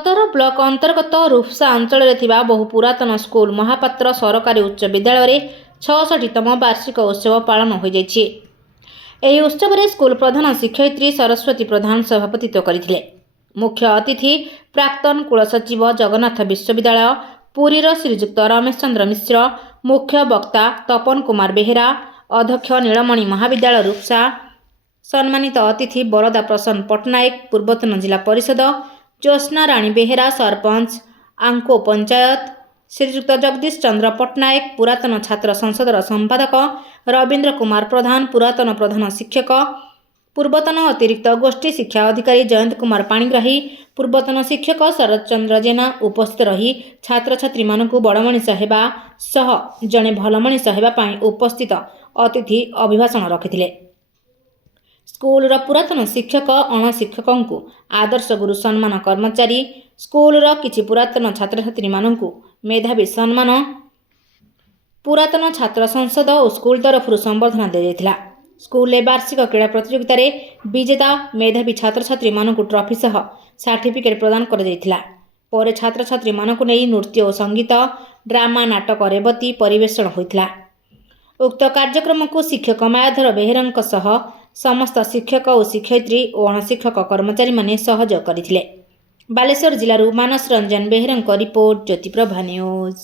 सदर ब्लॉक अंतर्गत रूपसा अंचल बहु पुरातन स्कूल महापात्र सरकारी उच्च विद्यालय 66तम वार्षिक उत्सव पालन हो जाइछि। एही उत्सव में स्कूल प्रधान शिक्षयित्री सरस्वती प्रधान सभापतित्व करथिले। मुख्य अतिथि प्राक्तन कुलसचिव जगन्नाथ विश्वविद्यालय पुरीर श्रीजुक्त रमेश चंद्र मिश्र, मुख्य वक्ता तपन कुमार बेहेरा, अध्यक्ष नीलमणि महाविद्यालय रूपसा, सम्मानित अतिथि बरदा प्रसन्न पट्टनायक पूर्वतन जिला परिषद, ज्योत्स्ना राणी बेहेरा सरपंच आंको पंचायत, श्रीजुक्त जगदीश चंद्र पट्टनायक पुरातन छात्र संसदर संपादक, रवींद्र कुमार प्रधान पुरातन प्रधान शिक्षक, पूर्वतन अतिरिक्त गोष्ठी शिक्षा अधिकारी जयंत कुमार पाणिग्राही, पूर्वतन शिक्षक शरद चंद्र जेना उपस्थित रही छात्र छात्री मानकु बड़ मनीष हेबा सह जणे भल मनीष हेबा पई उपस्थित अतिथि अभिभाषण रखिथिले। स्कूल पुरातन शिक्षक अणशिक्षकों आदर्श गुरु सम्मान कर्मचारी, स्कूल किछि पुरातन छात्र छात्री मानकु मेधावी सम्मान, पुरातन छात्र संसद और स्कूल तरफ संबर्धना दि जाइथिला। स्कूल वार्षिक क्रीड़ा प्रतियोगिता रे विजेता मेधावी छात्र छात्री मानकु ट्रॉफी सह सर्टिफिकेट प्रदान कर जाइथिला। परे छात्र छात्री मानकु नै नृत्य और संगीत, ड्रामा, नाटक रेवती परिवेषण होइथिला। उक्त कार्यक्रम को शिक्षक मायाधर बेहेरा सह समस्त शिक्षक और शिक्षयित्री और अणशिक्षक कर्मचारी माने सहयोग करथिले। बालेश्वर जिल्लारू मानस रंजन बेहेरा रिपोर्ट, ज्योतिप्रभा न्यूज।